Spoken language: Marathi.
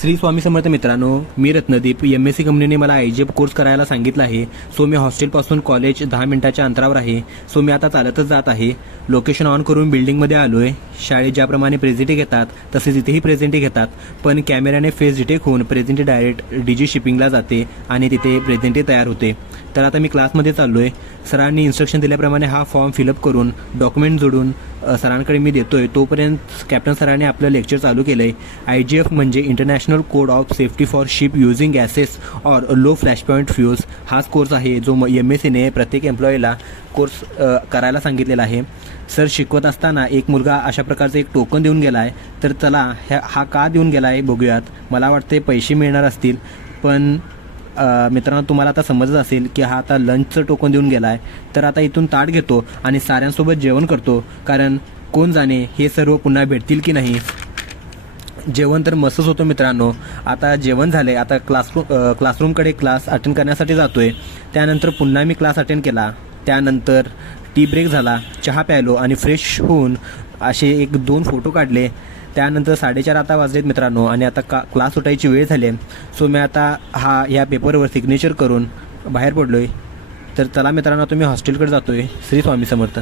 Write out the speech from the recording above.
श्री स्वामी समर्थ मित्रांनो, मी रत्नदीप. MSc कंपनीने मला IGF कोर्स करायला सांगितला आहे. सो मी हॉस्टेलपासून कॉलेज 10 मिनिटाच्या अंतरावर आहे. सो मी आता चालतच जात आहे. लोकेशन ऑन करून बिल्डिंगमध्ये आलो आहे. शाळेत ज्याप्रमाणे प्रेझेंटी घेतात तसेच इथेही प्रेझेंटी घेतात, पण कॅमेऱ्याने फेस डिटेक्ट होऊन प्रेझेंटी डायरेक्ट DG शिपिंगला जाते आणि तिथे प्रेझेंटी तयार होते. तर आता मी क्लासमध्ये चाललो आहे. सरांनी इन्स्ट्रक्शन दिल्याप्रमाणे हा फॉर्म फिलअप करून डॉक्युमेंट जोडून सरांकडे मी देतोय. तोपर्यंत कॅप्टन सरांनी आपलं लेक्चर चालू केलं आहे. IGF म्हणजे international code of safety for ship using gases or low flash point fuels. हाच कोर्स आहे जो MScने प्रत्येक एम्प्लॉईला कोर्स करायला सांगितलेला आहे. सर शिकवत असताना एक मुलगा अशा प्रकारचं एक टोकन देऊन गेला आहे. तर चला हा का देऊन गेला आहे बघूयात. मला वाटते पैसे मिळणार असतील, पण मित्रांनो तुम्हाला आता समजत असेल की हा आता लंचचं टोकन देऊन गेला आहे. तर आता इथून ताट घेतो आणि साऱ्यांसोबत जेवण करतो, कारण कोण जाणे हे सर्व पुन्हा भेटतील की नाही. जेवण तर मस्तच होतं मित्रांनो. आता जेवण झाले, आता क्लासरूमकडे क्लास अटेंड करण्यासाठी जातो आहे. त्यानंतर पुन्हा मी क्लास अटेंड केला. त्यानंतर टी ब्रेक झाला, चहा प्यायलो आणि फ्रेश होऊन असे 1-2 फोटो काढले. त्यानंतर 4:30 आता वाजलेत मित्रांनो आणि आता क्लास सुटायची वेळ झाली. सो मी आता ह्या पेपरवर सिग्नेचर करून बाहेर पडलो आहे. तर चला मित्रांनो, तुम्ही हॉस्टेलकडे जातो आहे. श्री स्वामी समर्थ.